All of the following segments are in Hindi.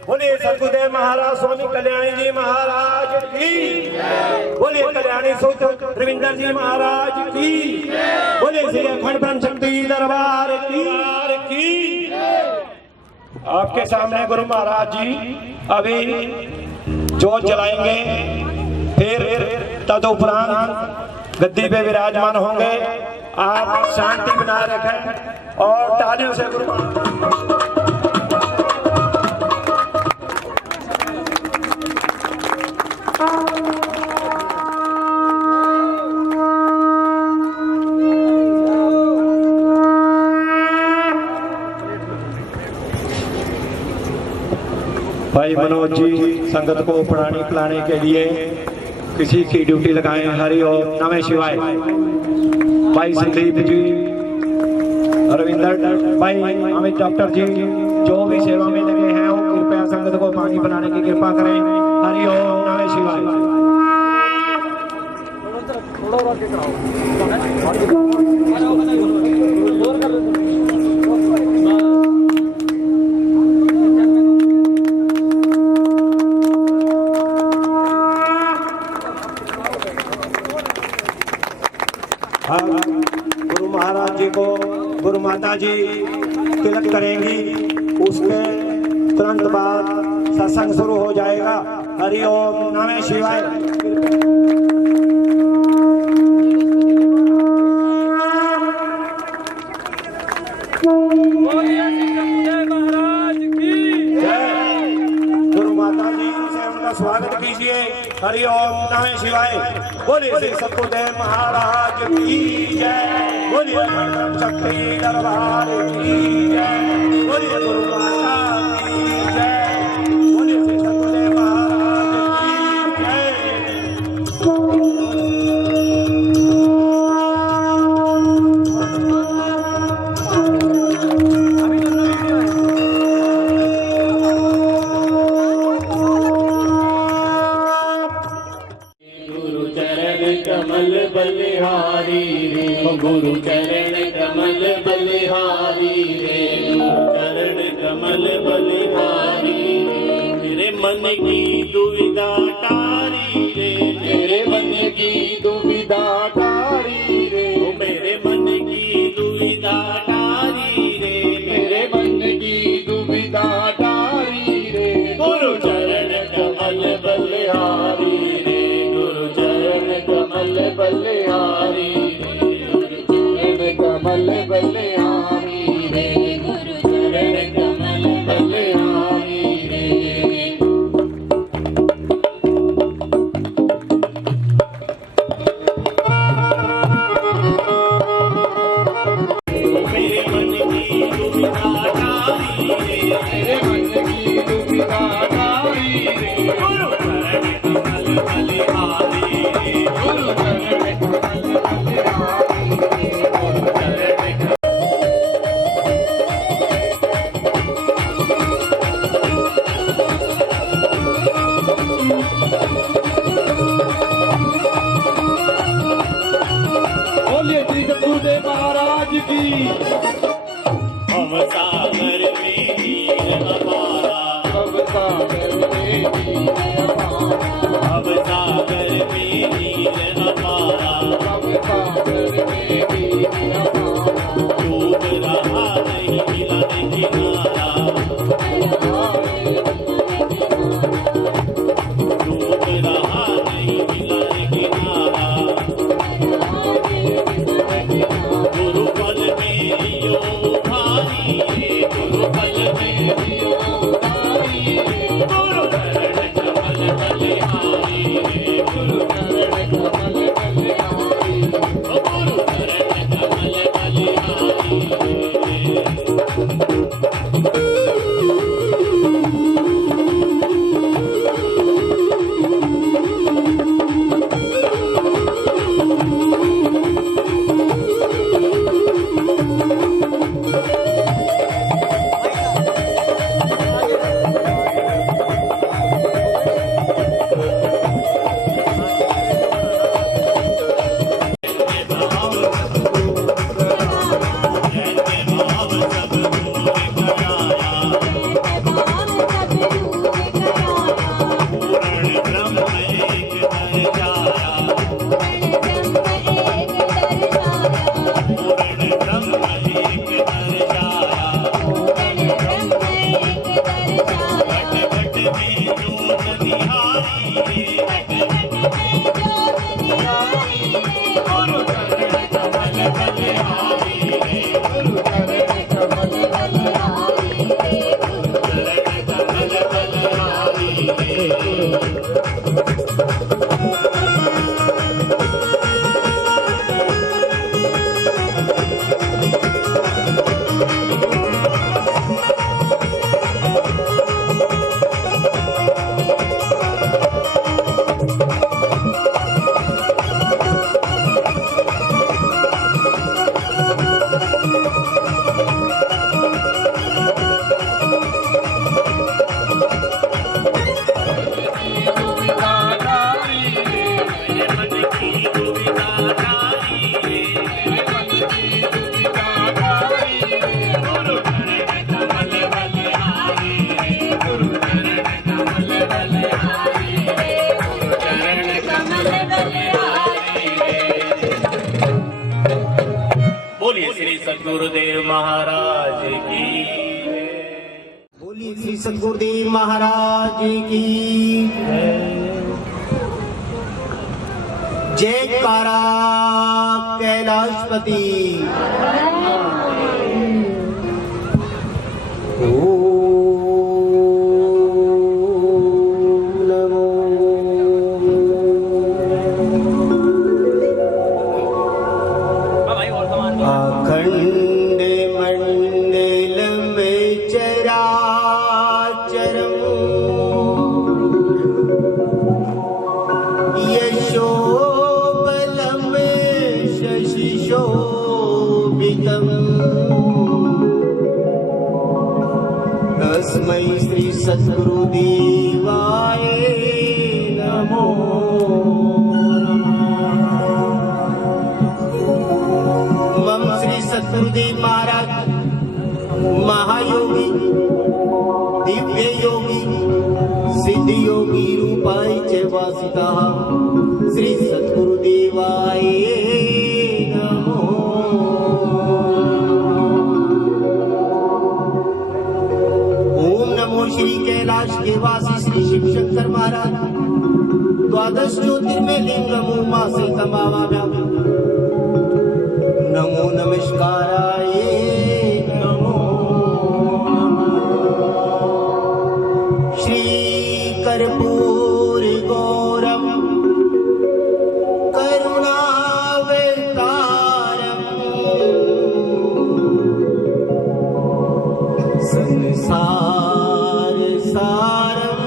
बोलिए सतगुरुदेव महाराज स्वामी कल्याणी जी महाराज की। बोलिए कल्याणी सूत्र रविंदर जी महाराज की। बोलिए श्री अखंड ब्रह्म शक्ति दरबार की। आपके सामने गुरु महाराज जी अभी जोत जलाएंगे, फिर तदुपरांत गद्दी पे विराजमान होंगे। आप शांति बनाए रखें और तालियों से गुरु भाई मनोज जी संगत को पढ़ाने पिलाने के लिए किसी की ड्यूटी लगाएं। हरि ओम नमः शिवाय। भाई संदीप जी, रविंदर भाई, अमित डॉक्टर जी जो भी सेवा में लगे हैं वो कृपया संगत को पानी बनाने की कृपा करें। हरि ओम नमः शिवाय। गुरु महाराज जी को गुरु माता जी तिलक करेंगी, उसके तुरंत बाद सत्संग शुरू हो जाएगा। हरि ओम नमः शिवाय। गुरु माता जी से उनका स्वागत कीजिए। हरि ओम नमः शिवाय। बोलिए श्री सतगुरुदेव महाराज की जय। बोलिए ब्रह्म शक्ति दरबार की जय। बोलिए गुरु माता की जय। बोलिए श्री सतगुरुदेव महाराज की कमल बलिहारी रे, गुरु चरण कमल बलिहारी रे, गुरु चरण कमल बलिहारी रे। मेरे मन की दुविधा टारी रे, मेरे मन की दुविधा टारी रे, मेरे मन की दुविधा टारी रे, मेरे मन की दुविधा टारी रे। गुरु चरण कमल बलिहारी रे, गुरु चरण कमल बलिहारी रे, गुरु चरण कमल बलिहारी रे, गुरु चरण कमल बलिहारी रे। मेरे मन की दुविधा टारी रे, मेरे मन की दुविधा टारी रे, गुरु चरण कमल बलिहारी रे, गुरु चरण कमल बलिहारी रे, गुरु चरण बोलिए श्री सतगुरुदेव महाराज की। भव सागर में नीर हमारा, भव सागर में नीर हमारा, भव सागर में नीर हमारा, भव सागर में नीर हमारा। डूब रहा नहीं मिला किनारा, डूब रहा नहीं मिला किनारा। गुरु पल में लियो उधारी रे, गुरु पल में लियो उधारी रे, गुरु चरण कमल बलिहारी रे, गुरु चरण कमल बलिहारी रे, गुरु चरण कमल बलिहारी रे। सतगुरुदेव महाराज की बोलिए श्री सतगुरुदेव महाराज की जयकारा कैलाशपति। अखंड मंडल में चराचरम यशोबलम शशिशोभितम तस्मै श्री सद्गुरुदेवाय नमो। मम श्री सद्गुरुदेव महाराज महायोगी दिव्य योगी सिद्ध योगी रूपाय च वासितः श्री सद्गुरुदेवाय नमो। ओम नमो श्री कैलाश के वासी श्री शिव शंकर महाराज द्वादश ज्योतिर्मय लिंगम उमा सहितं भावाभ्याम् नमो नमस्काराय नमो श्री कर्पूर गौरम करुणावतारम संसार सारम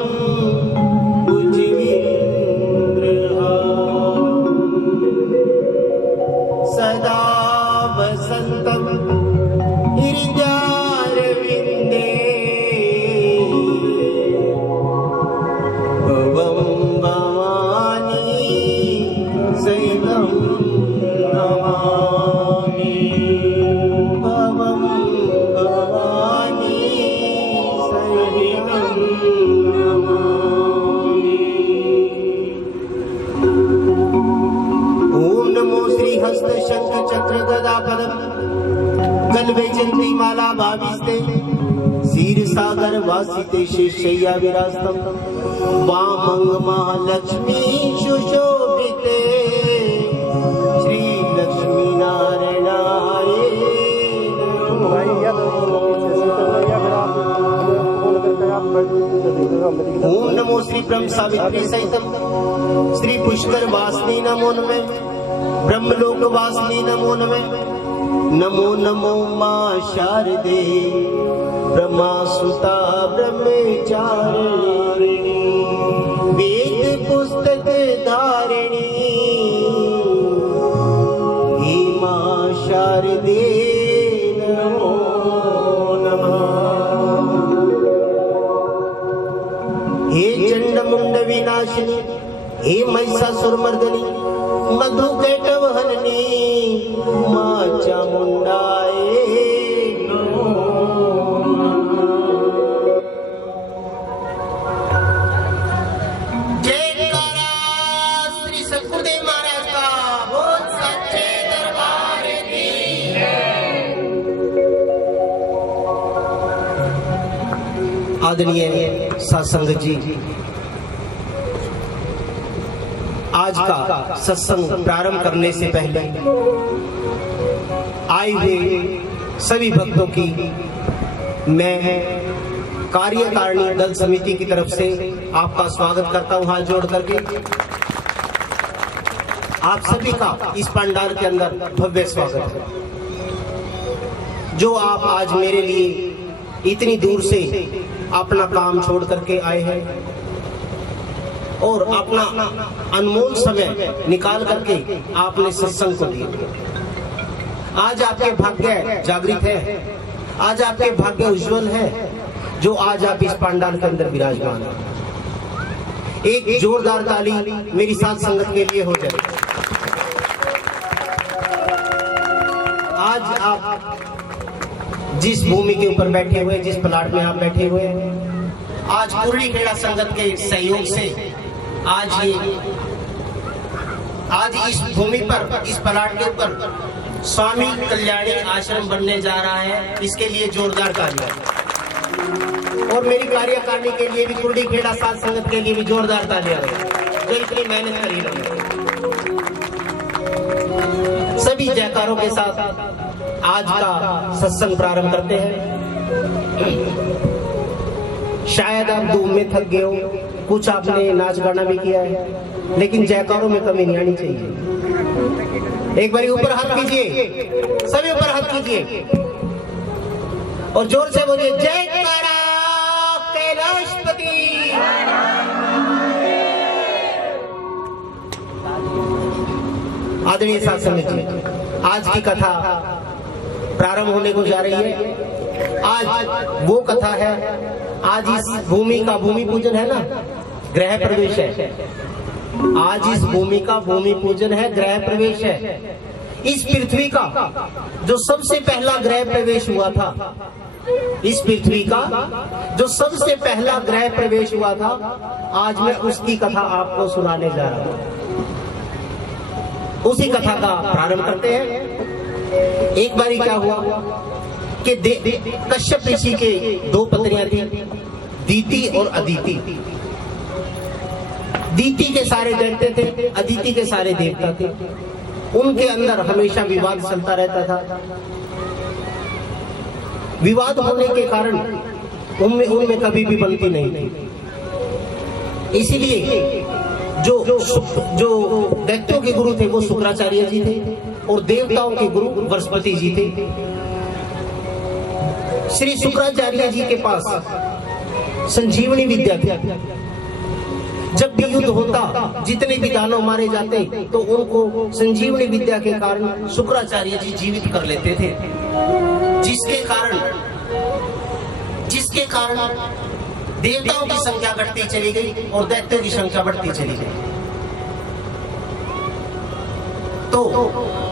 सदा वसंतम हृदयारविंदे भवं भवानी सहितं नमामि। भवं भवानी सहितं नमामि। ओम नमो श्री हस्त शंख चक्र गदा पदम गलवे जंती माला भाविस्ते क्षीर सागर वासिते शेषय्या विरास्तम वामंग महालक्ष्मी सुशोभिते श्री लक्ष्मी नारायणाय नमो। ओम नमो श्री ब्रह्म सावित्री सहितम श्री पुष्कर वासनी नमो नमः ब्रह्मलोक वासनी नमो नमः। नमो नमो मां शारदे ब्रह्मा सुता ब्रह्मचारिणी वेद पुस्तक धारिणी हे मां शारदे नमो नमः। हे चंडमुंड विनाशिनी हे महिषासुरमर्दिनी मधु कैटवहननी मां चामुंडाय नमो। जयकारा श्री सद्गुरुदेव महाराज का बोल सच्चे दरबार की। आदरणीय सत्संग जी, आज का सत्संग प्रारंभ करने से पहले आए हुए सभी भक्तों की मैं कार्यकारिणी दल समिति की तरफ से आपका स्वागत करता हूं हाथ जोड़ करके। आप सभी का इस पंडाल के अंदर भव्य स्वागत है। जो आप आज मेरे लिए इतनी दूर से अपना काम छोड़ करके आए हैं और अपना अनमोल समय निकाल करके आपने सत्संग को दिया। आज आपके भाग्य जागृत है, आज आपके भाग्य उज्जवल है जो आज आप इस पंडाल के अंदर विराजमान हैं। एक जोरदार ताली मेरी साथ संगत के लिए हो जाए। आज आप जिस भूमि के ऊपर बैठे हुए, जिस प्लाट में आप बैठे हुए हैं, आज पूर्णी खेड़ा संगत के सहयोग से आज इस भूमि पर, इस प्लाट के ऊपर स्वामी कल्याणी आश्रम बनने जा रहा है, इसके लिए जोरदार तालियां। और मेरी कार्यकारिणी के लिए भी, कुर्डी खेड़ा साध संगत के लिए भी जोरदार तालियां जो इतनी मेहनत करी रहे। सभी जयकारों के साथ आज का सत्संग प्रारंभ करते हैं। शायद आप धूम में थक गए हो, कुछ आपने नाच गाना भी किया है, लेकिन जयकारों में कमी नहीं आनी चाहिए। एक बार ऊपर हाथ कीजिए, सभी ऊपर हाथ कीजिए और जोर से बोलिए जयकारा कैलाशपति। आदरणीय साथ संगत जी, आज की कथा प्रारंभ होने को जा रही है। आज वो कथा है, आज इस भूमि का भूमि पूजन है ना, गृह प्रवेश है। आज इस भूमि का भूमि पूजन है, गृह प्रवेश है। इस पृथ्वी का जो सबसे पहला गृह प्रवेश हुआ था, इस पृथ्वी का जो सबसे पहला गृह प्रवेश हुआ था, आज मैं उसकी कथा आपको सुनाने जा रहा हूं। उसी कथा का प्रारंभ करते हैं। एक बारी क्या हुआ कि कश्यप ऋषि के दो पत्नियां थी, दीति और अदिति। दीति के सारे दैत्य थे, अदिति के सारे देवता थे। उनके अंदर हमेशा विवाद चलता रहता था। विवाद होने के कारण उनमें कभी भी बनती नहीं थी। इसीलिए जो दैत्यों के गुरु थे वो शुक्राचार्य जी थे और देवताओं के गुरु बृहस्पति जी थे। श्री शुक्राचार्य जी के पास संजीवनी विद्या थी। जब भी युद्ध होता, जितने भी दानव मारे जाते, तो उनको संजीवनी विद्या के कारण शुक्राचार्य जी जीवित कर लेते थे, जिसके कारण देवताओं की संख्या घटती चली गई और दैत्यों की संख्या बढ़ती चली गई। तो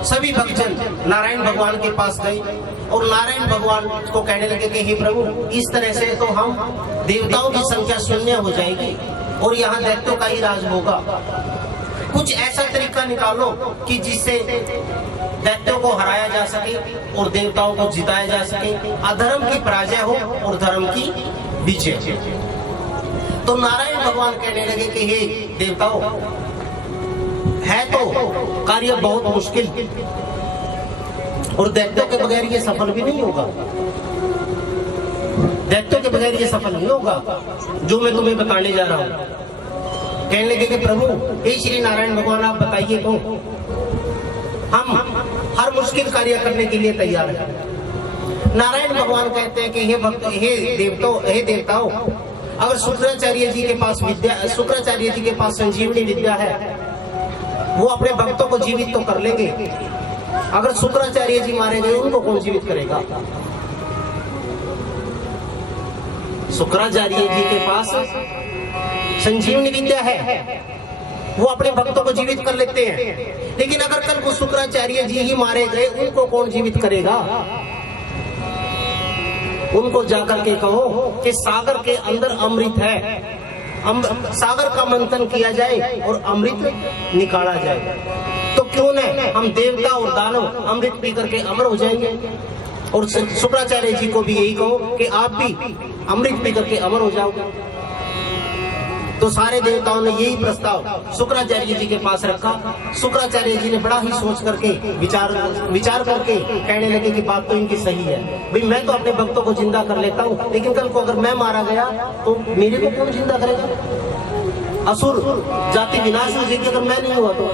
सभी भक्तजन नारायण भगवान के पास गए और नारायण भगवान को कहने लगे कि हे प्रभु, इस तरह से तो हम देवताओं की संख्या शून्य हो जाएगी और यहाँ दैत्यों का ही राज होगा। कुछ ऐसा तरीका निकालो कि जिससे दैत्यों को हराया जा सके और देवताओं को जिताया जा सके, अधर्म की पराजय हो और धर्म की विजय। तो नारायण भगवान कहने लगे कि हे देवताओं, है तो कार्य बहुत मुश्किल और दैत्यों के बगैर ये सफल भी नहीं होगा। दैत्यों के बगैर ये सफल नहीं होगा जो मैं तुम्हें बताने जा रहा हूं। कहने लगे कि प्रभु, हे श्री नारायण भगवान, आप बताइए तो हम हर मुश्किल कार्य करने के लिए तैयार हैं। नारायण भगवान कहते हैं कि हे देवताओं, अगर शुक्राचार्य जी के पास संजीवनी विद्या है, वो अपने भक्तों को जीवित तो कर लेंगे। अगर शुक्राचार्य जी मारे गए, उनको कौन जीवित करेगा? शुक्राचार्य जी के पास संजीवनी विद्या है, वो अपने भक्तों को जीवित कर लेते हैं। लेकिन अगर कल को शुक्राचार्य जी ही मारे गए, उनको कौन जीवित करेगा? उनको जाकर के कहो कि सागर के अंदर अमृत है, सागर का मंथन किया जाए और अमृत निकाला जाए। तो क्यों न हम देवता और दानव अमृत पी करके अमर हो जाएंगे। और शुक्राचार्य जी को भी यही कहो कि आप भी अमृत पी करके अमर हो जाओगे। तो सारे देवताओं ने यही प्रस्ताव शुक्राचार्य जी के पास रखा। शुक्राचार्य जी ने बड़ा ही सोच करके विचार करके कहने लगे कि बात तो इनकी सही है। भाई, मैं तो अपने भक्तों को जिंदा कर लेता हूँ, लेकिन कल को अगर मैं मारा गया तो मेरे को कौन जिंदा करेगा? असुर जाति विनाश हो जाएगी अगर मैं नहीं हुआ तो।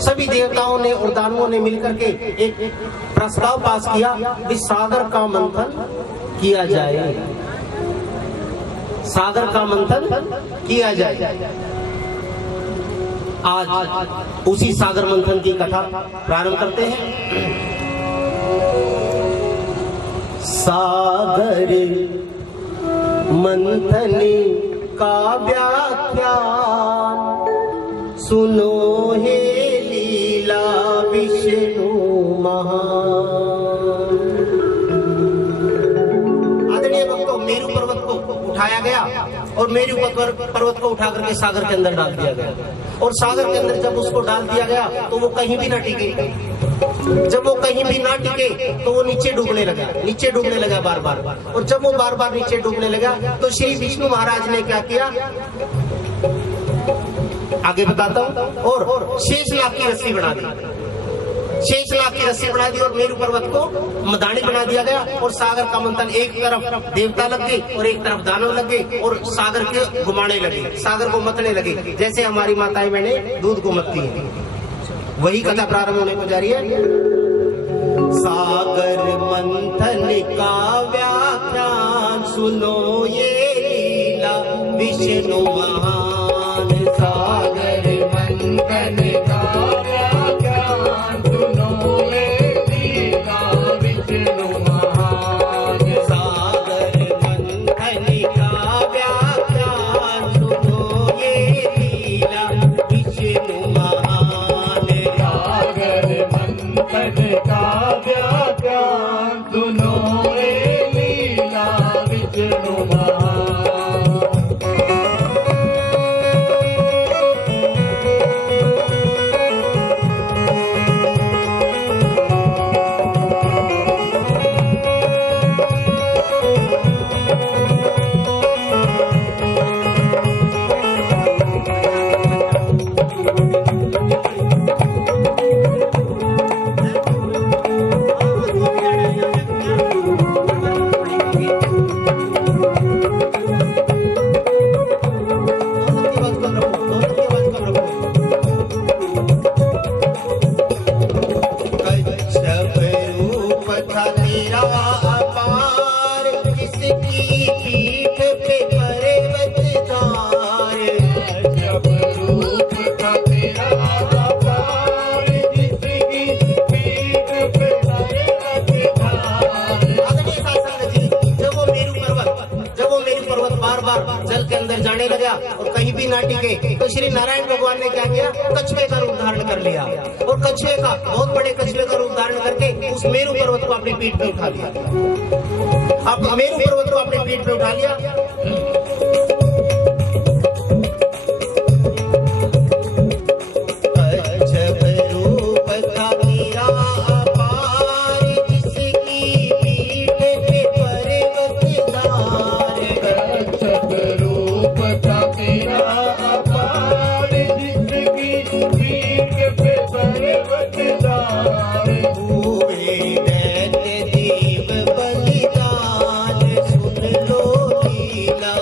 सभी देवताओं ने और दानवों ने मिलकर के एक प्रस्ताव पास किया कि सागर का मंथन किया जाए, सागर का मंथन किया जाए। आज उसी सागर मंथन की कथा प्रारंभ करते हैं। सागर मंथन का व्याख्यान सुनो हे लीला विष्णु महान। आदरणीय भक्तों, मेरू पर्वत को उठाया गया और मेरू पर्वत को उठा करके सागर के अंदर डाल दिया गया। और सागर के अंदर जब उसको डाल दिया गया तो वो कहीं भी ना टिके। जब वो कहीं भी ना टिके तो वो नीचे डूबने लगा बार बार। और जब वो बार बार नीचे डूबने लगा तो श्री विष्णु महाराज ने क्या किया, आगे बताता हूं। और शेषनाग की रस्सी बना दी, शेषनाग की रस्सी बना दी और मेरु पर्वत को मदानी बना दिया गया। और सागर का मंथन, एक तरफ देवता लग गए और एक तरफ दानव लग गए और सागर के घुमाने लगे, सागर को मतने लगे, जैसे हमारी माताएं बहनें दूध को मतती हैं। वही कथा प्रारंभ होने को जा रही है। सागर मंथन का व्याख्यान सुनो ये लीला विष्णु महान। सागर मंथन का व्याख्यान सुनो ये लीला विष्णु महान। सागर मंथन का व्याख्यान सुनो ये लीला विष्णु महान। सागर मंथन का व्याख्यान सुनो ये लीला विष्णु महान। जल के अंदर जाने लगा और कहीं भी ना टिके तो श्री नारायण भगवान ने क्या किया, कछुए का रूप धारण कर लिया। और कछुए का, बहुत बड़े कछुए का रूप धारण करके उस मेरु पर्वत को अपनी पीठ पे उठा लिया। अब मेरु पर्वत को अपनी पीठ पे उठा लिया। बलिदान सुन लो लीला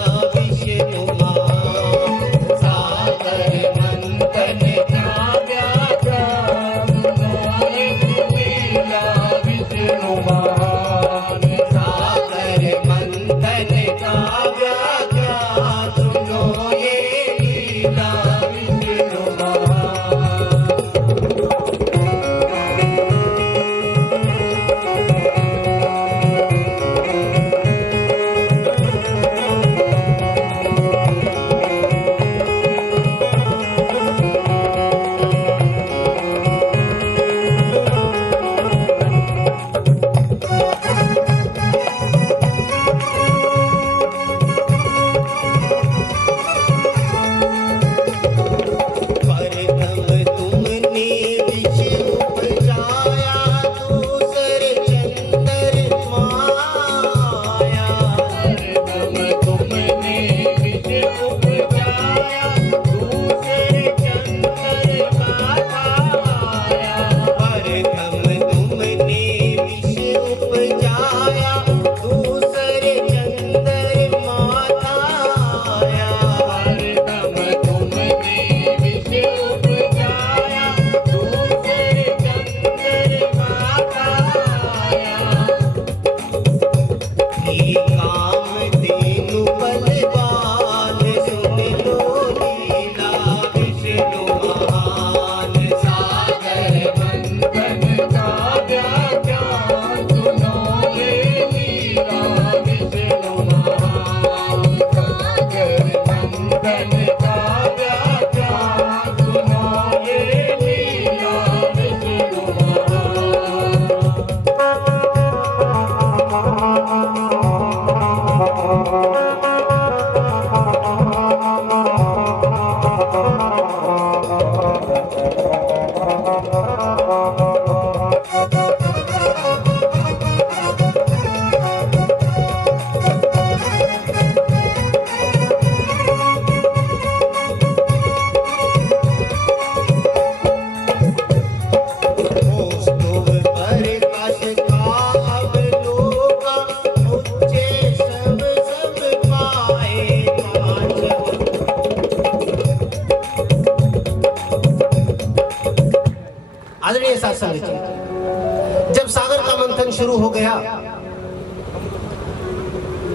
गया।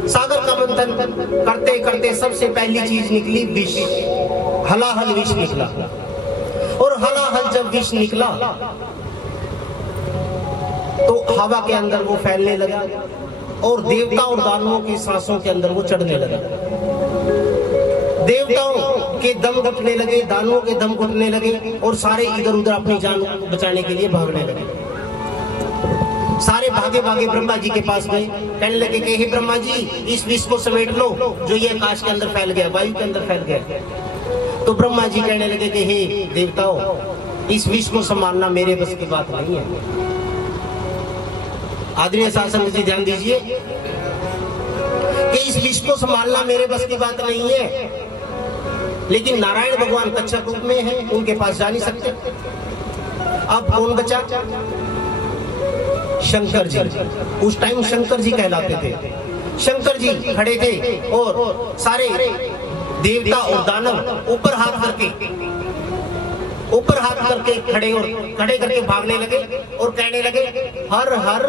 सागर का मंथन करते करते सबसे पहली चीज निकली विष, हलाहल विष निकला। और हलाहल जब विष निकला तो हवा के अंदर वो फैलने लगा और देवता और दानवों की सांसों के अंदर वो चढ़ने लगा। देवताओं के दम घुटने लगे, दानवों के दम घुटने लगे और सारे इधर उधर अपनी जान बचाने के लिए भागने लगे। सारे भागे भागे ब्रह्मा जी के पास गए, कहने लगे कि हे ब्रह्मा जी, इस विष को समेट लो जो ये आकाश के अंदर फैल गया, वायु के अंदर फैल गया। तो ब्रह्मा जी कहने लगे कि हे देवताओं, इस विष को संभालना मेरे बस की बात नहीं है। आदरणीय शासन जी ध्यान दीजिए कि इस विष को संभालना मेरे बस की बात नहीं है, लेकिन नारायण भगवान कच्छप रूप में है, उनके पास जा नहीं सकते। अब कौन बचा? शंकर जी। उस टाइम शंकर जी कहलाते थे। शंकर जी खड़े थे और सारे देवता और दानव ऊपर हाथ करके खड़े करके भागने लगे और कहने लगे हर हर,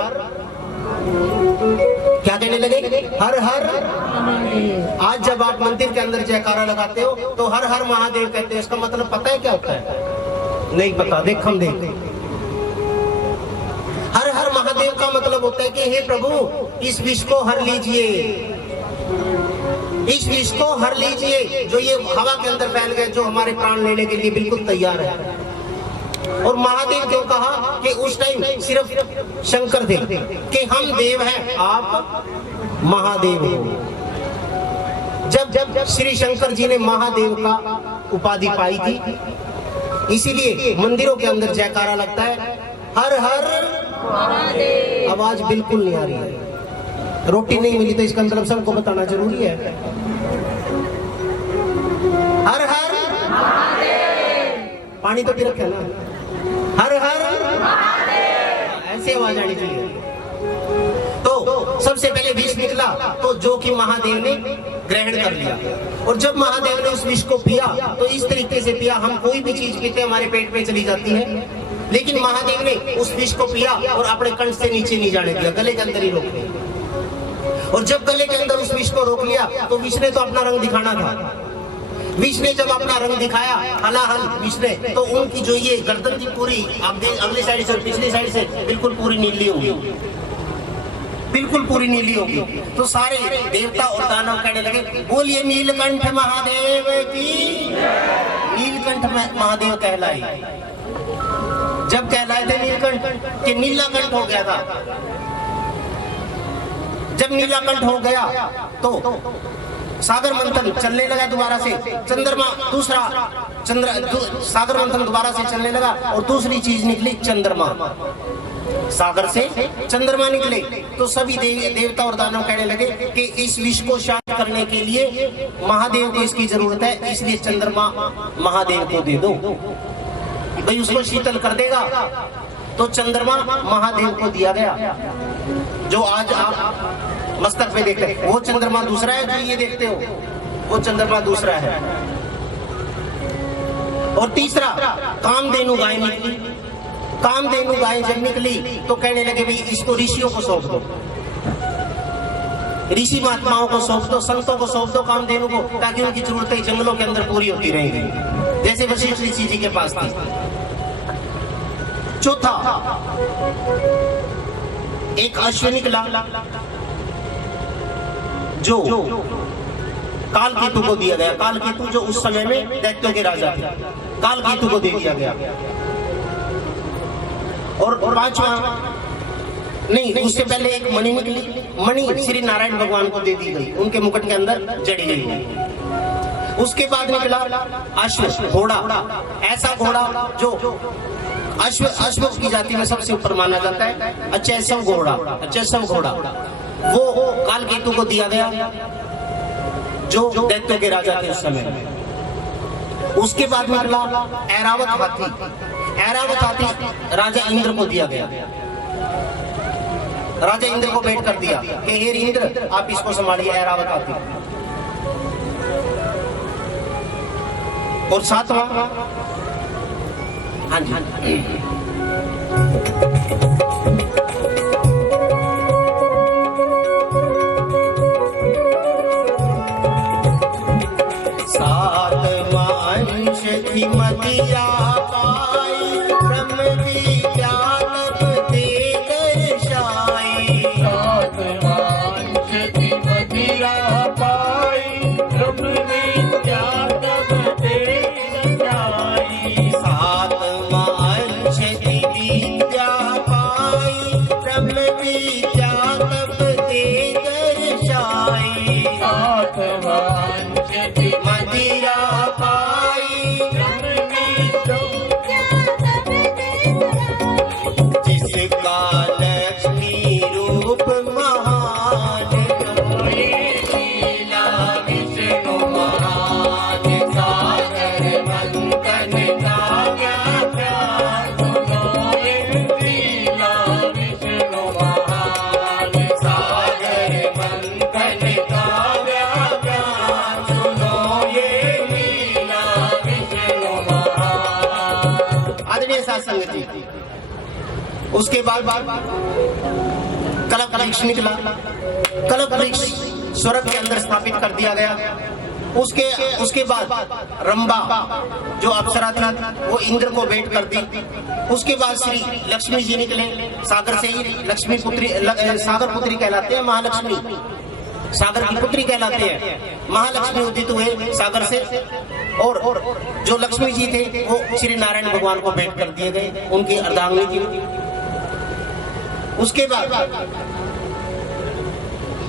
क्या कहने लगे? हर हर। आज जब आप मंदिर के अंदर जयकारा लगाते हो तो हर हर महादेव कहते हैं, इसका मतलब पता है क्या होता है? नहीं पता, देख हम देख। हर हर महादेव का मतलब होता है कि हे प्रभु, इस विष को हर लीजिए, इस विष को हर लीजिए जो ये हवा के अंदर फैल गए, जो हमारे प्राण लेने के लिए बिल्कुल तैयार है। और महादेव क्यों कहा? कि उस टाइम सिर्फ शंकर थे कि हम देव हैं, आप महादेव हो। जब श्री शंकर जी ने महादेव का उपाधि पाई थी, इसीलिए मंदिरों के अंदर जयकारा लगता है, हर हर महादेव। आवाज बिल्कुल नहीं आ रही है। रोटी नहीं मिली तो इसका मतलब सबको बताना जरूरी है। हर हर महादेव। पानी तो पी रखे ना। हर हर महादेव, ऐसे आवाज आनी चाहिए। तो सबसे पहले विष निकला तो जो कि महादेव ने ग्रहण कर लिया। और जब महादेव ने उस विष को पिया तो इस तरीके से पिया, हम कोई भी चीज पीते हमारे पेट में चली जाती है, लेकिन महादेव ने उस विष को पिया और अपने कंठ से नीचे नहीं जाने दिया, गले के अंदर ही रोक लिया। और जब गले के अंदर उस विष को रोक लिया तो विष ने तो अपना रंग दिखाना था। विष ने जब अपना रंग दिखाया, हलाहल विष ने, तो उनकी जो ये गर्दन की पूरी अगली साइड से पिछली साइड से बिल्कुल पूरी नीली होगी, बिल्कुल पूरी नीली होगी। तो सारे देवता और दानव कहने लगे, बोलिए नीलकंठ महादेव की। नीलकंठ महादेव कहलाए। जब कहलाए थे नीलकंठ कि नीलाकंठ हो गया था। जब नीलाकंठ हो गया तो सागर मंथन चलने लगा दोबारा से। चंद्रमा दूसरा सागर मंथन दोबारा से चलने लगा और दूसरी चीज निकली चंद्रमा। सागर से चंद्रमा निकले तो सभी देवता और दानव कहने लगे कि इस विष को शांत करने के लिए महादेव को इसकी जरूरत है, इसलिए चंद्रमा महादेव को दे दो, भाई उसको शीतल कर देगा। तो चंद्रमा महादेव को दिया गया, जो आज आप मस्तक पे देखते हैं। वो चंद्रमा दूसरा है जो ये देखते हो, वो चंद्रमा दूसरा है। और तीसरा कामधेनु गाय निकली। कामधेनु गाय जब निकली तो कहने लगे भाई इसको ऋषियों को सौंप दो, ऋषि महात्माओं को सौंप दो, संतों को सौंप दो कामधेनु को, ताकि उनकी जरूरतें जंगलों के अंदर पूरी होती रहेंगी, जैसे वशिष्ठ ऋषि जी के पास थी। चौथा एक अश्व निकला जो काल केतु को दिया गया। काल केतु जो उस समय में दैत्यों के राजा थे, काल केतु को दे दिया गया। और पांचवा नहीं, उससे पहले एक मणि निकली। मणि श्री नारायण भगवान को दे दी गई, उनके मुकुट के अंदर जड़ी गई। उसके बाद निकला अश्व, घोड़ा। ऐसा घोड़ा जो अश्व की जाति में सबसे ऊपर माना जाता है, अचैसव घोड़ा। अचैसव घोड़ा वो काल केतु को दिया गया, जो दैत्यों के राजा थे उस समय। उसके बाद निकला ऐरावत हाथी। ऐरावत हाथी राजा इंद्र को दिया गया। राजा इंद्र को भेंट कर दिया कि हे इंद्र, आप इसको संभालिए, ऐरावत हाथी। और सातवां, हाँ जी, उसके बाद कल्प वृक्ष निकला। कल्प वृक्ष स्वर्ग के अंदर स्थापित कर दिया गया। उसके बाद रंभा जो अप्सरा थी वो इंद्र को भेंट कर दी। उसके बाद श्री लक्ष्मी जी निकले, सागर से ही लक्ष्मी पुत्री, सागर पुत्री कहलाते हैं महालक्ष्मी, सागर की पुत्री कहलाते हैं। महालक्ष्मी उदित हुए सागर से, और जो लक्ष्मी जी थे वो श्री नारायण भगवान को भेंट कर दिए गए, उनकी अर्धांगिनी थी। उसके बाद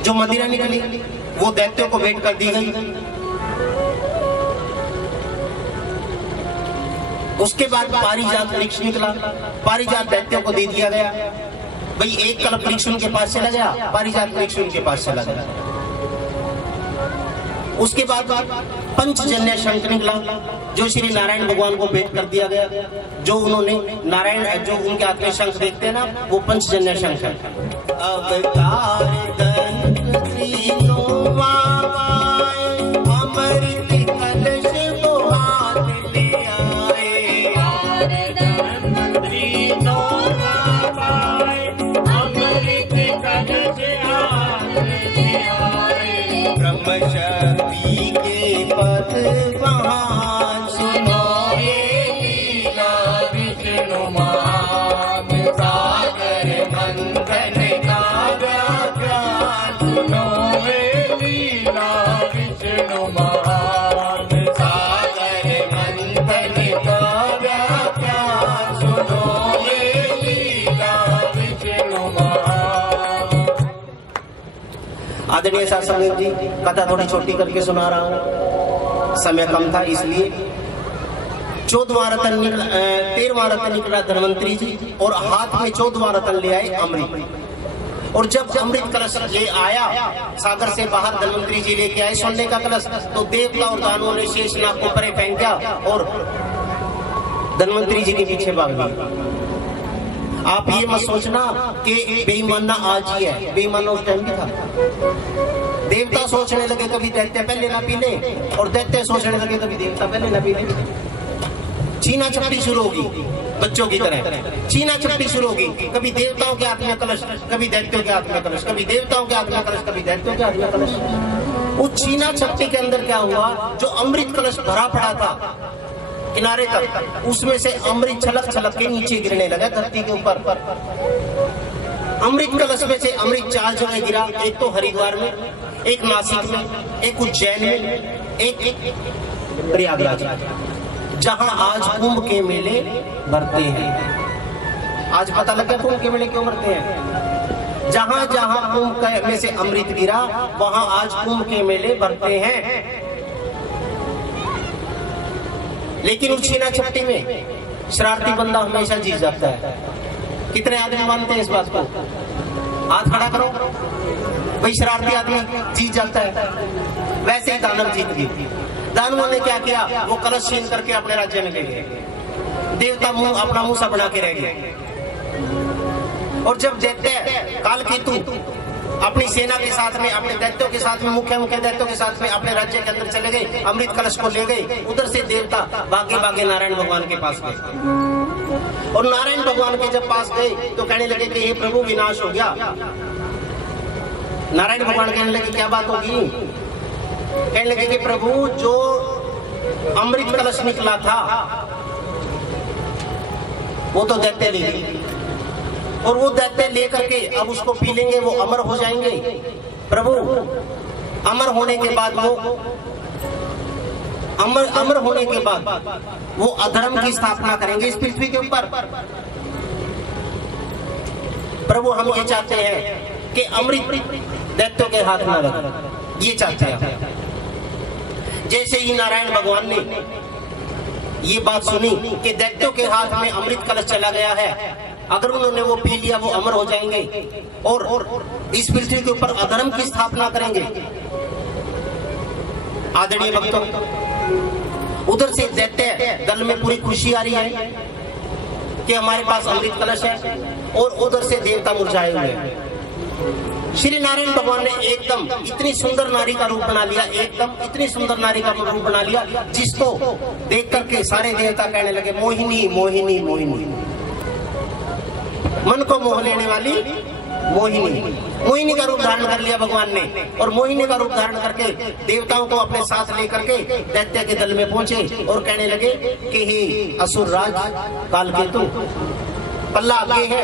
जो मदिरा निकली वो दैत्यों को भेंट कर दी गई। उसके बाद पारिजात वृक्ष निकला, पारिजात दैत्यों को दे दिया गया। भाई एक कल्प वृक्ष उनके पास चला गया, पारिजात वृक्ष उनके पास चला गया। उसके बाद पंचजन्य शंख निकला, जो श्री नारायण भगवान को भेंट कर दिया गया। जो उन्होंने नारायण, जो उनके हाथ में शंख देखते हैं ना, वो पंचजन्य शंख है। अवतार दंत तीनों मावाए, अमृत कलश को हाथ ले आए। दंत तीनों मावाए, अमृत कलश हाथ ले आए। ब्रह्म शक्ति के पद महान, सुनो ये लीला विष्णु महान, सागर मंथन का व्याख्यान। सुनो ये लीला विष्णु महान, सागर मंथन का व्याख्यान। सुनो ये लीला विष्णु महान। आदरणीय शासन जी, कथा थोड़ी छोटी करके सुना रहा हूँ, समय कम था इसलिए। 14वां रतन निकला, 13वां रतन निकला धन्वंतरी जी, और हाथ में 14वां रतन ले आए अमृत। और जब अमृत कलश ले आया सागर से बाहर, धन्वंतरी जी लेके आए सोने का कलश, तो देवता और दानवों ने शेषनाग को परे फेंका और धन्वंतरी जी के पीछे भाग गए। आप ये मत सोचना कि बेईमानना आज ही है, बेईमानना उस टाइम भी था। देवता सोचने लगे कभी दैत्य पहले ना पी ले, और दैत्य सोचने लगे कभी देवता पहले ना पी ले। छीना चपटी शुरू होगी बच्चों की तरह, छीना चपटी शुरू होगी। कभी देवताओं के हाथ में कलश, कभी दैत्यों के हाथ में कलश, कभी देवताओं के हाथ में कलश, कभी दैत्यों के हाथ में कलश। उस छीना चपटी के अंदर क्या हुआ, जो अमृत कलश भरा पड़ा था किनारे तक, उसमें से अमृत छलक छलक के नीचे गिरने लगा धरती के ऊपर। अमृत कलश में से अमृत 4 जगह गिरा, एक तो हरिद्वार में, एक नासिक में, एक उज्जैन में, एक प्रयागराज, जहां आज कुंभ के मेले भरते हैं। आज पता लग गया कुंभ के मेले क्यों भरते हैं। जहां जहां कुंभ में से अमृत गिरा, वहां आज कुंभ के मेले भरते हैं। लेकिन उस छीना छपटी में शरारती बंदा हमेशा जीत जाता है। कितने आदमी मानते हैं इस बात को? हाथ खड़ा करो। भाई शरारती आदमी जीत जाता है। वैसे ही दानव जीत गए। दानवों ने क्या किया, वो कलश छीन करके अपने राज्य में ले गए। देवता अपना मुंह सा बना के रह गए। और जब दैत्य कालकेतु अपनी सेना के साथ में, अपने दैत्यों के साथ में, मुख्य दैत्यों के साथ में अपने राज्य के अंदर चले गए, अमृत कलश को ले गए, उधर से देवता भागे भागे नारायण भगवान के पास गए। और नारायण भगवान के जब पास गए तो कहने लगे कि हे प्रभु विनाश हो गया। नारायण भगवान कहने लगे क्या बात होगी? कहने लगे कि प्रभु जो अमृत कलश निकला था वो तो दैत्य ले गए, और वो दैत्य लेकर के अब उसको पी लेंगे, वो अमर हो जाएंगे। प्रभु अमर होने के बाद वो अमर होने के बाद वो अधर्म की स्थापना करेंगे इस पृथ्वी के ऊपर। प्रभु हम ये चाहते हैं कि अमृत दैत्यों के हाथ में लगे, ये चाहते हैं। जैसे ही नारायण भगवान ने ये बात सुनी कि दैत्यों के हाथ में अमृत कलश चला गया है, अगर उन्होंने वो पी लिया वो अमर हो जाएंगे और इस पृथ्वी के ऊपर अधर्म की स्थापना करेंगे। आदरणीय भक्तों, उधर से दैत्य दल में पूरी खुशी आ रही है कि हमारे पास अमृत कलश है, और उधर से देवता मुरझाए हुए हैं। श्री नारायण भगवान ने एकदम इतनी सुंदर नारी का रूप बना लिया, एकदम इतनी सुंदर नारी का रूप बना लिया, जिसको देख करके सारे देवता कहने लगे मोहिनी मोहिनी मोहिनी। मन को मोह लेने वाली मोहिनी। मोहिनी का रूप धारण कर लिया भगवान ने, और मोहिनी का रूप धारण करके देवताओं को अपने साथ लेकर के दैत्य के दल में पहुंचे और कहने लगे कि हे असुर राज कालकेतु, पल्ला आगे है।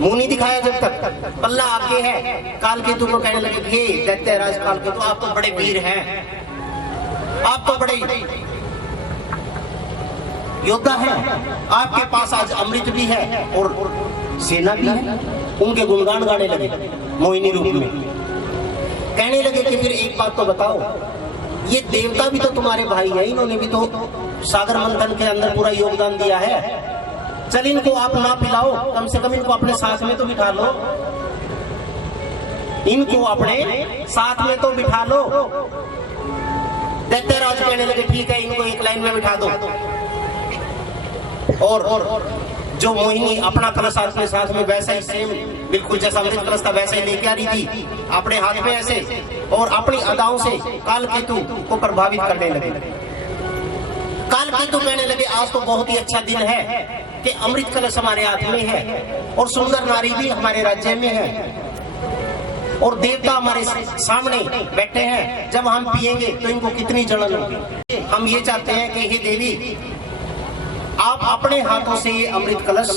मुंह नहीं दिखाया जब तक, पल्ला आगे है। कालकेतु को कहने लगे हे दैत्य राज कालकेतु, आप तो बड़े वीर हैं, आप तो बड़े योद्धा है, आपके पास आज अमृत भी है और सेना भी है। उनके गुणगान गाने लगे मोहिनी रूप में। कहने लगे कि फिर एक बात तो बताओ, ये देवता भी तो तुम्हारे भाई है, इन्होंने भी तो सागर मंथन के अंदर पूरा योगदान दिया है। चल इनको आप ना पिलाओ, कम से कम इनको अपने साथ में तो बिठा लो, इनको अपने साथ में तो बिठा लो। दैत्यराज कहने लगे ठीक है, इनको एक लाइन में बिठा दो। और जो मोहिनी अपना कलश अपने साथ में वैसा ही सेम बिल्कुल जैसा अमृत कलश था वैसे ही लेके आ रही थी अपने हाथ में ऐसे, और अपनी अदाओं से कालकेतु को प्रभावित करने लगे। कालकेतु कहने लगे आज तो बहुत ही अच्छा दिन है कि अमृत कलश हमारे हाथ में है और सुंदर नारी भी हमारे राज्य में है और देवता हमारे सामने बैठे हैं। जब हम पिएंगे तो इनको कितनी जलन होगी। हम ये चाहते हैं कि हे देवी, आप अपने हाथों से ये अमृत कलश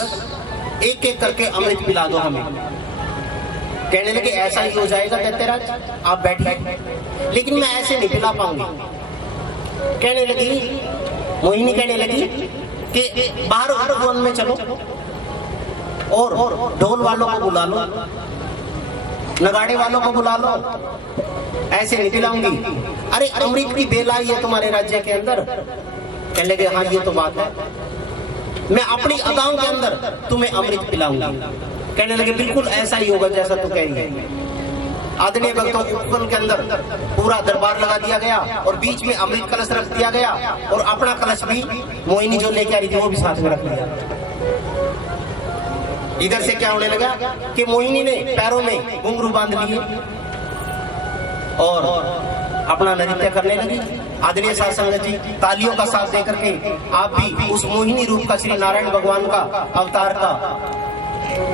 एक एक करके अमृत पिला दो हमें। कहने लगे ऐसा ही हो जाएगा दैत्यराज, आप बैठिए, लेकिन मैं ऐसे नहीं पिला पाऊंगी। कहने लगी मोहिनी, कहने लगी कि बाहर वन में चलो और ढोल वालों को बुला लो, नगाड़े वालों को बुला लो, ऐसे नहीं पिलाऊंगी। अरे अमृत की बेला ही है तुम्हारे राज्य के अंदर। कहने लगे हाँ ये तो बात है, मैं अपनी अदाओं के अंदर तुम्हें अमृत पिलाऊंगा। कहने लगे बिल्कुल ऐसा ही होगा जैसा तू कह रही है। आदरणीय भक्तों, उपवन के अंदर पूरा दरबार लगा दिया गया और बीच में अमृत कलश रख दिया गया और अपना कलश भी मोहिनी जो लेके आ रही थी वो भी साथ में रख लिया। इधर से क्या होने लगा कि मोहिनी ने पैरों में घुंघरू बांध लिए और अपना नृत्य करने लगी। आदरणीय साध संगत जी, तालियों का साथ देकर के आप भी उस मोहिनी रूप का श्री नारायण भगवान का अवतार का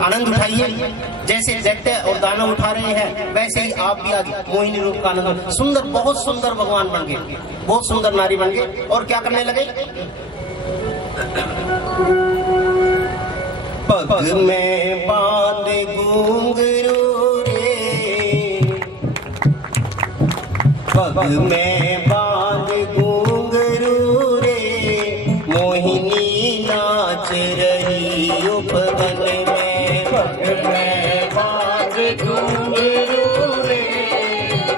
आनंद उठाइए। जैसे दैत्य और दानव उठा रहे हैं वैसे ही आप भी आज मोहिनी रूप का आनंद। सुंदर, बहुत सुंदर भगवान बन गए, बहुत सुंदर नारी बन गए। और क्या करने लगे, पग में बांध घुंघरू रे, पग में बांध घुंघरू रे, मोहिनी नाच रही उपवन में। पग में बांध घुंघरू रे,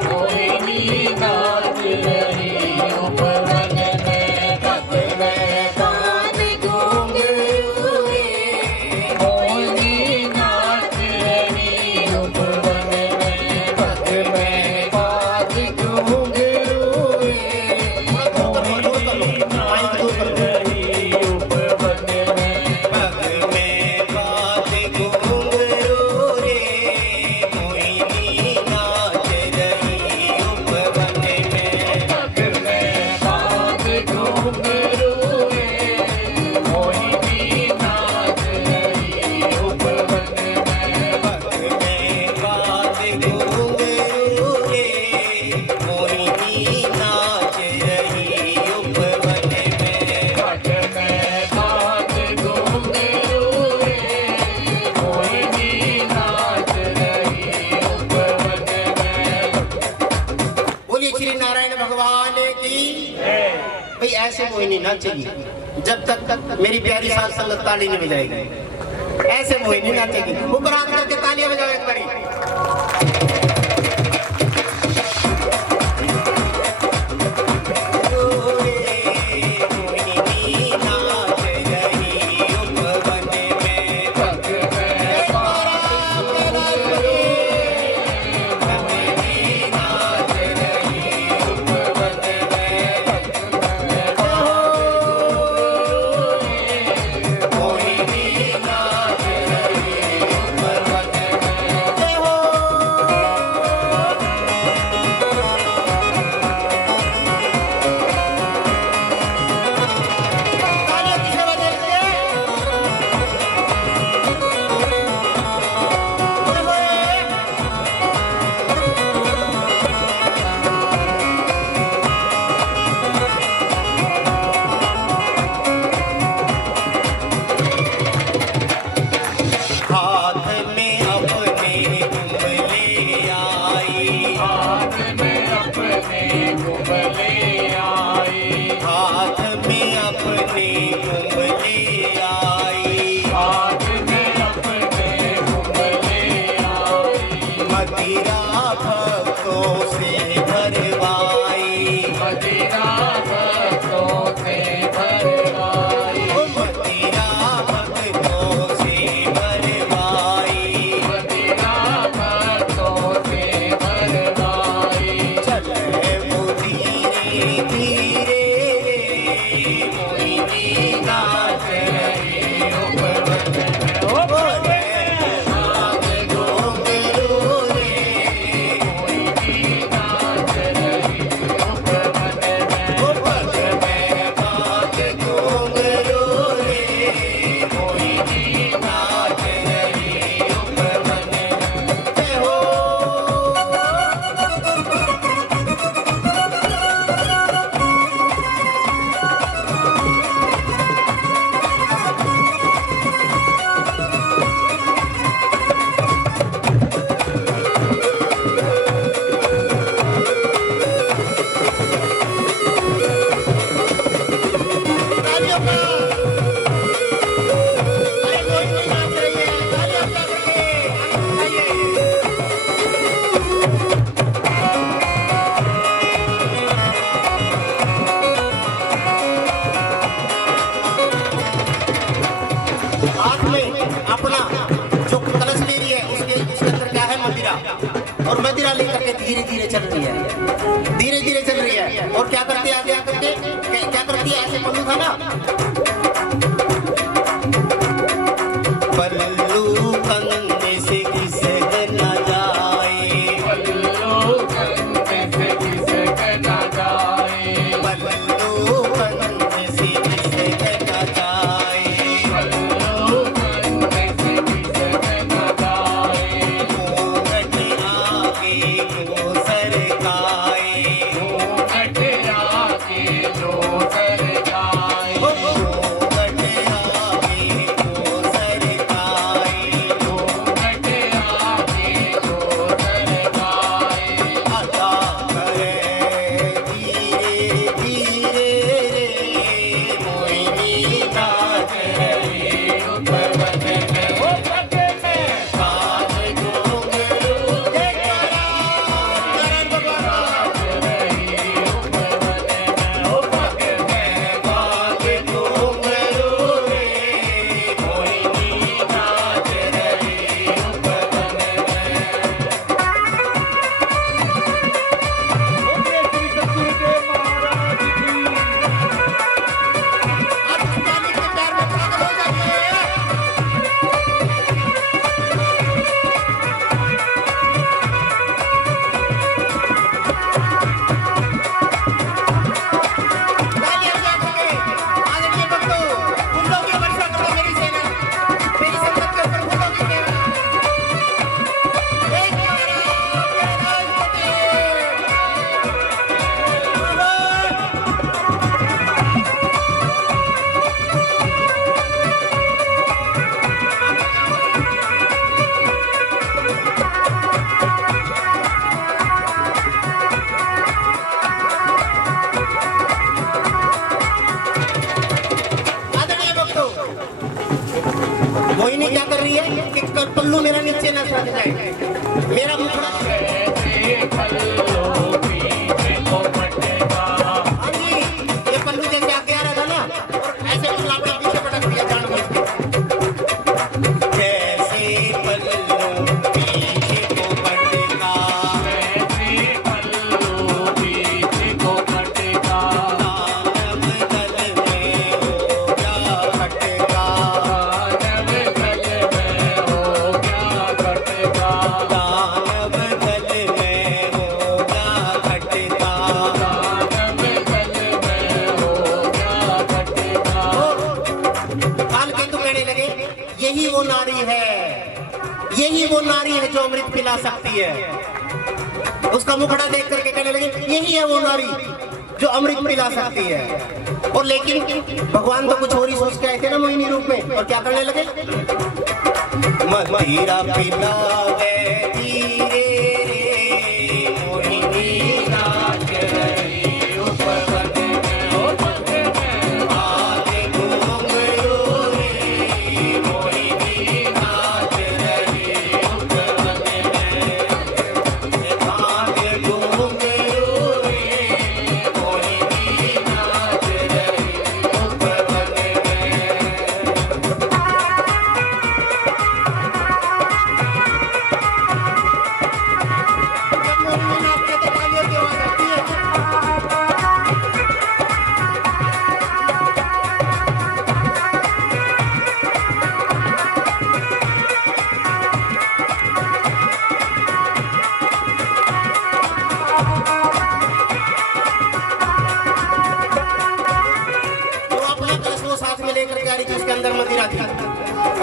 मोहिनी नाच रही उपवन में। पग में बांध घुंघरू रे, मोहिनी नाच रही उपवन में। पग में बांध घुंघरू रे, मोहिनी नाच रही उपवन में। पग में बांध घुंघरू रे, मोहिनी नाच रही उपवन में। पग में बांध घुंघरू रे, मोहिनी नाच रही उपवन में। पग में बांध घुंघरू रे, मोहिनी नाच रही उपवन में। पग में बांध घुंघरू रे, मोहिनी नाच रही उपवन में। बोलिए श्री नारायण भगवान की। भाई ऐसे मोहिनी नाचेगी जब तक मेरी प्यारी साथ संगत ताली नहीं बजाएगी। ऐसे मोहिनी नाचेगी। ऊपर हाथ करके तालियां बजाओ एक बारी। मोहिनी नाच रही उपवन में। पग में बांध घुंघरू मोहिनी नाच रही उपवन में। मोहिनी नाच रही उपवन में। भरवाई, मदिरा भक्तों से भरवाई, मदिरा भक्तों से भरवाई, मदिरा भक्तों से भरवाई। चले वो धीरे धीरे मोहिनी नाच रही उपवन में। बोले भाग घुंघरू रे, मोहिनी नाच रही उपवन में। उपवन में भाग घुंघरू रे, मोहिनी नाच रही उपवन में। जय हो। तालियों का। अरे मोहिनी नाच रही है, तालियों का करके। आइए। हाथ में अपना जो कलश ले रही है उसके अंदर क्या है? मदिरा। और मदिरा लेकर के धीरे धीरे चल रही है, धीरे धीरे चल रही है। और क्या करती है आगे आकर के? क्या करती है? ऐसे पल्लू था ना, पल्लू कंधे से खिसक न जाए, पल्लू कंधे से खिसक न जाए, पल्लू कंधे से खिसक न जाए, पल्लू कंधे से खिसक न जाए। घूंघट आगे को सरकाए, घूंघट आगे जो सरकाए, घूंघट आगे को सरकाए, घूंघट आगे जो सरकाए। अदा करे धीरे धीरे रे, मोहिनी नाच रही उपवन में, उपवन में, भाग घुंघरू रे। करण भगवान नाच रही उपवन में, उपवन में, भाग घुंघरू रे, मोहिनी नाच रही उपवन में। बोलिए श्री सतगुरुदेव महाराज की। आप पानी के प्यार में पागल हो जाइए। तालियां बजा करके आदरणीय भक्तों, फूलों की वर्षा करो मेरी सेना, मेरी संगत के ऊपर फूलों की सेना। एक महाराज आदरणीय भक्तों, मोहिनी क्या कर रही है कि पल्लू मेरा नीचे न सट जाए, मेरा मुखड़ा। ऐसे पल्लू पीछे को पटका, हाँ जी, ये पल्लू जैसे आगे आ रहा था ना, और ऐसे पल्लू अपना पीछे पटक दिया जानबूझ के। जैसे पल्लू पीछे को पटका, ऐसे पल्लू पीछे को पटका, दानव दल में हो गया खटका, दानव दल में हो गया खटका, दानव दल में हो गया खटका। दानव दल में हो गया खटका। काल केतु कहने लगे, यही वो नारी है, यही वो नारी है जो अमृत पिला सकती है। उसका मुखड़ा देख करके कहने लगे, यही है वो नारी जो अमृत पिला सकती है। और लेकिन भगवान तो कुछ और ही सोच के आए थे ना मोहिनी रूप में, और क्या करने लगे? मदिरा पिलावे धीरे रे, मोहिनी नाच रही उपवन में। उपवन में, आगे घुंघरू रे, मोहिनी नाच रही उपवन में। आगे घुंघरू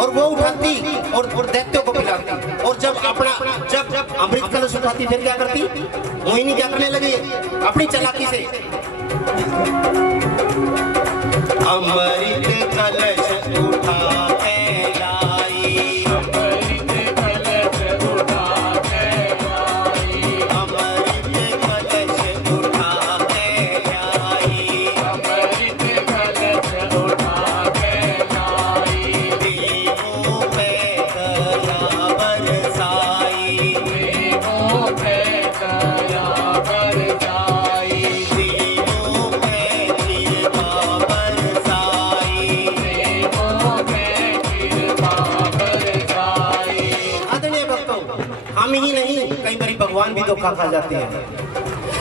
और वो उठाती और दैत्यों को पिलाती। और जब अमृत कलश उठाती फिर क्या करती? मोहिनी क्या करने लगी अपनी चालाकी से? अमृत कलश उठा के लाई, अमृत कलश उठा के लाई, अमृत कलश उठा के लाई, अमृत कलश उठा के लाई, देवों पे दया बरसाई, देवों पे दया बरसाई, देवों पे कृपा बरसाई। देवों पे कृपा बरसाई। आदरणीय भक्तों, हम ही नहीं कई बार भगवान भी धोखा खा जाते हैं।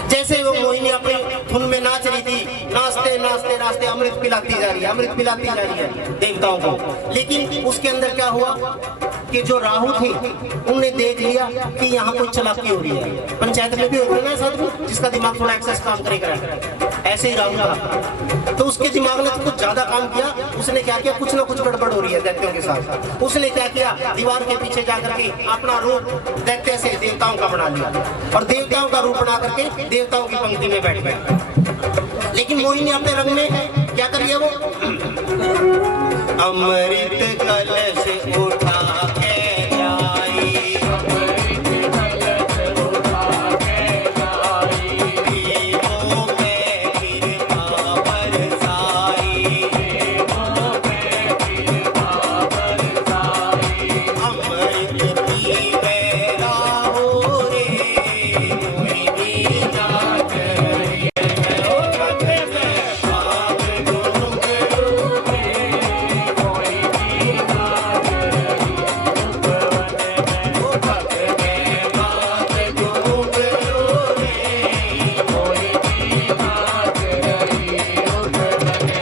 जैसे वो मोहिनी अपनी धुन में नाच रही थी, नाचते नाचते नाचते अमृत पिलाती जा रही है, अमृत पिलाती जा रही है देवताओं को। लेकिन उसके अंदर क्या हुआ कि जो राहु थे उनने देख लिया कि यहाँ कोई चालाकी हो रही है। पंचायत में भी होता है ना साधु, जिसका दिमाग थोड़ा एक्सेस काम करेगा, ऐसे ही राहु था। तो उसके दिमाग ने कुछ ज्यादा काम किया। उसने क्या किया, कुछ ना कुछ गड़बड़ हो रही है दैत्यों के साथ। उसने क्या किया, दीवार के पीछे जाकर के अपना रूप दैत्य से देवताओं का बना लिया और देवताओं का रूप बना करके देवताओं की पंक्ति में बैठ गया। लेकिन मोहिनी अपने रंग में क्या कर लिया वो? अमृत कलश उठा के लाई, अमृत कलश उठा के लाई, देवों पे कृपा बरसाई, देवों पे कृपा बरसाई। अमृत पीवे राहो रे, मोहिनी नाच रही है, ओ भक्त में भाग घूंघरू रे, मोहिनी नाच रही उपवन में, ओ भक्त में भाग घूंघरू रे। मोहिनी नाच रही उपवन में।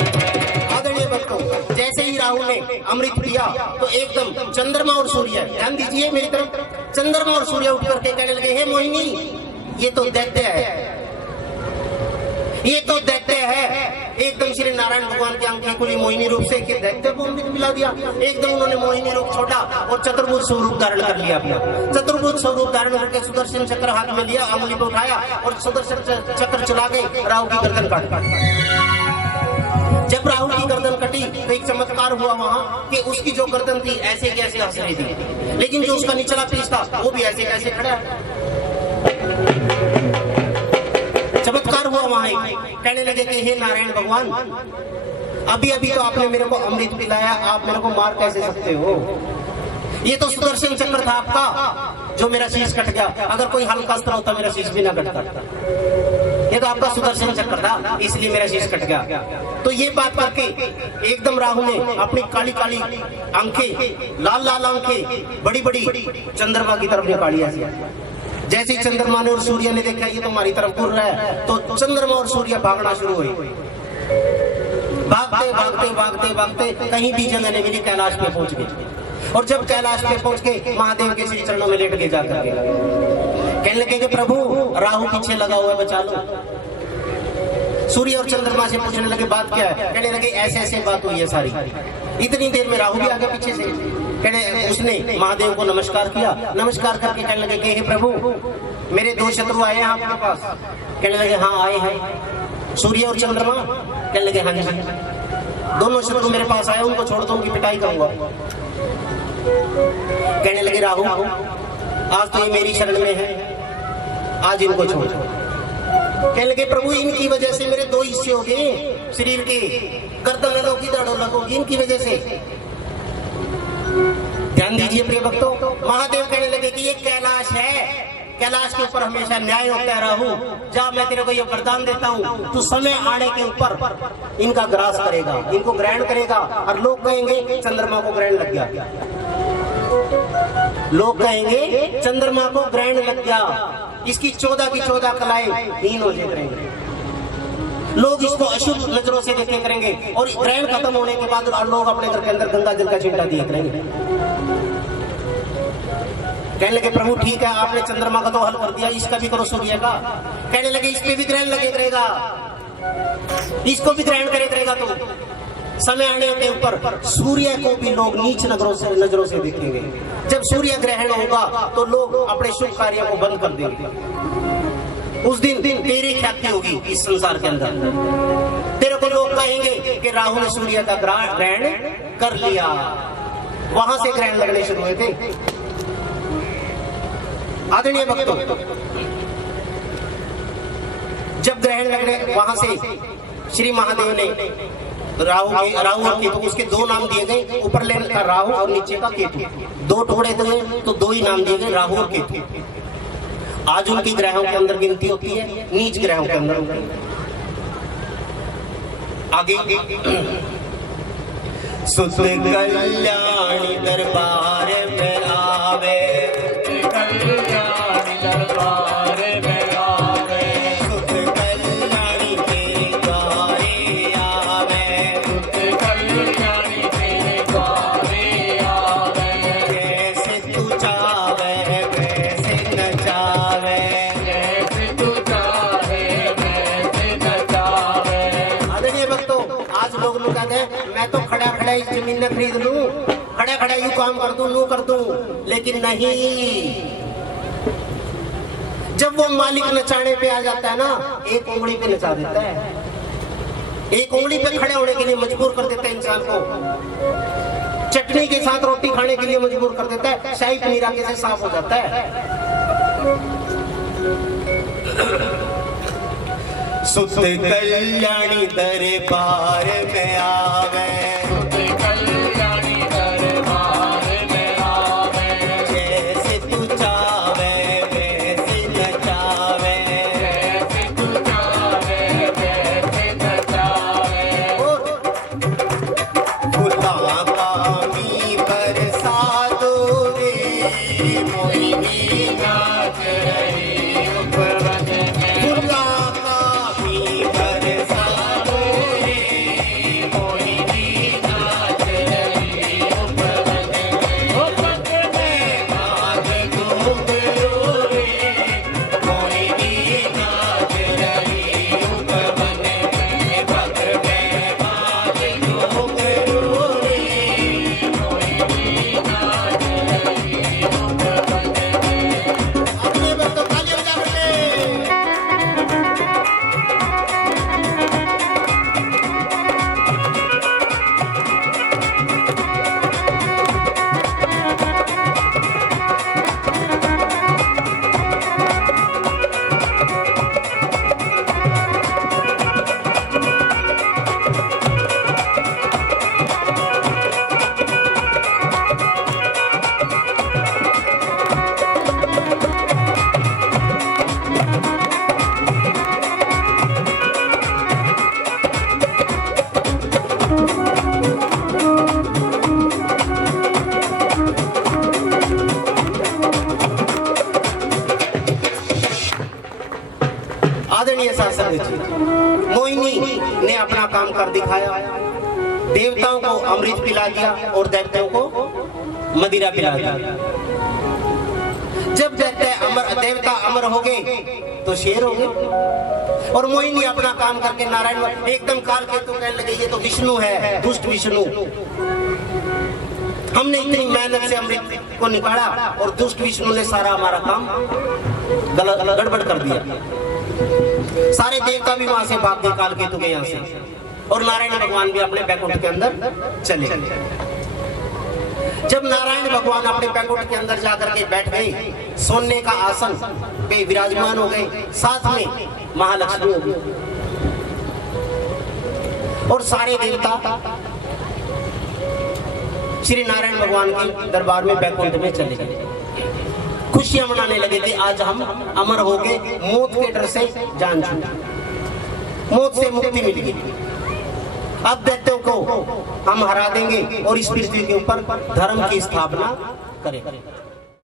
आदरणीय भक्तों, जैसे ही राहु ने अमृत पिया तो एकदम चंद्रमा और सूर्य, ध्यान दीजिए मेरी तरफ, चंद्रमा और सूर्य उठ करके कहने लगे, हे मोहिनी, ये तो दैत्य है, ये तो दैत्य है। एकदम श्री नारायण भगवान की आंखें खुली मोहिनी रूप से कि दैत्य को अमृत पिला दिया। एकदम उन्होंने मोहिनी रूप छोड़ा और चतुर्भुज स्वरूप धारण कर लिया अपना। चतुर्भुज स्वरूप धारण करके सुदर्शन चक्र हाथ में लिया, अंगुली को उठाया और सुदर्शन चक्र चला के राहु की गर्दन काट दी। जब राहु की गर्दन कटी तो एक चमत्कार हुआ वहां कि उसकी जो गर्दन थी ऐसे कैसे हंस रही थी, लेकिन जो उसका निचला पीस था वो भी ऐसे कैसे खड़ा है। चमत्कार हुआ वहां एक। कहने लगे कि हे नारायण भगवान, अभी अभी तो आपने मेरे को अमृत पिलाया, आप मेरे को मार कैसे सकते हो? ये तो सुदर्शन चक्र था आपका जो मेरा शीश कट गया। अगर कोई हल्का अस्त्र होता मेरा शीश भी ना कटता। ये तो आपका सुदर्शन चक्र था, इसलिए मेरा शीश कट गया। तो ये बात करके एकदम राहु ने अपनी काली काली आंखें, लाल लाल आंखें बड़ी बड़ी चंद्रमा की तरफ निकाली ऐसी। जैसे ही चंद्रमा ने और सूर्य ने देखा ये तो हमारी तरफ घूर रहा है, तो चंद्रमा और सूर्य भागना शुरू हुए। भागते भागते भागते भागते कहीं भी जगह नहीं मिली, कैलाश पे पहुंच गए। और जब कैलाश पे पहुंच के महादेव के श्री चरणों में लेट के जाकर के कहने लगे कि प्रभु, राहु पीछे लगा हुआ है, बचा लो। सूर्य और चंद्रमा से पूछने लगे बात क्या है? कहने लगे ऐसे ऐसे बात हुई है सारी। इतनी देर में राहु भी आ गया पीछे से। कहने उसने महादेव को नमस्कार किया, नमस्कार करके कहने लगे कि हे प्रभु, मेरे दो शत्रु आए हैं आपके पास। कहने लगे हाँ आए हैं। सूर्य और चंद्रमा? कहने लगे हाँ जी, दोनों शत्रु मेरे पास आए, उनको छोड़ दो, उनकी पिटाई करूंगा। कहने लगे राहु, आज तो ये मेरी शरण में है, आज इनको छोड़। कहने लगे प्रभु, इनकी वजह से मेरे दो हिस्से हो गए शरीर के, गर्दन लगोगी, दाढ़ों लगोगी, इनकी वजह से। ध्यान दीजिए प्रिय भक्तों, महादेव कहने लगे कि ये कैलाश है, कैलाश के ऊपर हमेशा न्याय होता है राहु। जब मैं तेरे को ये वरदान देता हूँ, तो समय आने के ऊपर इनका ग्रास करेगा, इनको ग्रहण करेगा, और लोग कहेंगे चंद्रमा को ग्रहण लग गया। लोग कहेंगे चंद्रमा को ग्रहण लग गया, इसकी 14 की 14 कलाएं हीन हो जाएंगे। लोग इसको अशुभ नजरों से देखे करेंगे, और ग्रहण खत्म होने के बाद लोग अपने घर के अंदर गंगा जल का चिमटा दिए करेंगे। कहने लगे प्रभु ठीक है, आपने चंद्रमा का तो हल कर दिया, इसका भी करो सूर्य का। कहने लगे इस पे भी ग्रहण लगे करेगा, इसको भी ग्रहण करे करेगा। तो समय आने के ऊपर सूर्य को भी लोग नीच नजरों से देखेंगे। जब सूर्य ग्रहण होगा तो लोग अपने शुभ कार्यों को बंद कर देंगे। उस दिन तेरी ख्याति होगी इस संसार के अंदर। तेरे को लोग कहेंगे कि राहु ने सूर्य का ग्रहण कर लिया। वहां से ग्रहण लगने शुरू हुए थे। आदरणीय भक्तों, जब ग्रहण लगने वहां से श्री महादेव ने राहु और केतु, उसके दो नाम दिए गए, ऊपर लेन का राहु और नीचे का केतु। दो टुकड़े थे तो दो ही नाम दिए गए, राहु और केतु। आज उनकी ग्रहों के अंदर गिनती होती है, नीच ग्रहों के अंदर होती है। आगे सुत कल्याणी दरबार में आवे, कल्याणी दरबार में आवे, सुत कल्याणी तेरे द्वारे आवे, सुत कल्याणी तेरे द्वारे आवे, जैसे तू चावे वैसे नचावे, जैसे तू चाहे वैसे नचावे। आदरणीय भक्तों, आज लोग कहते हैं मैं तो खड़ा खड़ा इस जमीन में खरीद लूं, खड़ा खड़ा यूं काम कर दूं, यूं कर दूं, लेकिन नहीं। जब वो मालिक नचाने पे आ जाता है ना, एक उंगली पे नचा देता है, एक उंगली पे खड़े होने के लिए मजबूर कर देता है इंसान को। चटनी के साथ रोटी खाने के लिए मजबूर कर देता है, शाही पनीर आगे से साफ हो जाता है। सुत कल्याणी दरबार में आवे, सुत कल्याणी दरबार में आवे, जैसे तू चावे वैसे नचावे, जैसे तू चाहे वैसे नचावे। फुला कामी बरसातो रे मोहिनी नाच रही उपवन में, फुला कामी बरसातो रे मोहिनी नाच रही उपवन में, उपवन में बाग घुंघरू रे मोहिनी नाच रही उपवन में, भग में बाग घुंघरू रे। मोहिनी नाच रही उपवन में। अपने बच्चों तालियां बजा बच्चे। आदरणीय शासक जी, मोहिनी ने अपना काम कर दिखाया। देवताओं को अमृत पिला दिया और दैत्यों को मदिरा पिला दिया। जब देवता अमर हो गए तो शेर हो गए। और मोहिनी अपना काम करके नारायण एकदम काल केतु कहने लगे ये तो विष्णु है, दुष्ट विष्णु। हमने इतनी मेहनत से अमृत को निकाला और दुष्ट विष्णु ने सारा हमारा काम गड़बड़ कर दिया। सारे देवता भी वहां से भाग गए काल केतु के यहाँ से, और नारायण भगवान भी अपने बैकुंठ के अंदर चले। जब नारायण भगवान अपने बैकुंठ के अंदर जाकर के बैठ गए, सोने का आसन पे विराजमान हो गए, साथ में महालक्ष्मी हो गई और सारे देवता श्री नारायण भगवान के दरबार में बैकुंठ में चले गए। खुशियां मनाने लगे थे, आज हम अमर हो गए, मौत के डर से जान छूटी, मौत से मुक्ति मिल गई। अब दैत्यों को हम हरा देंगे और इस पृथ्वी के ऊपर धर्म की स्थापना करेंगे।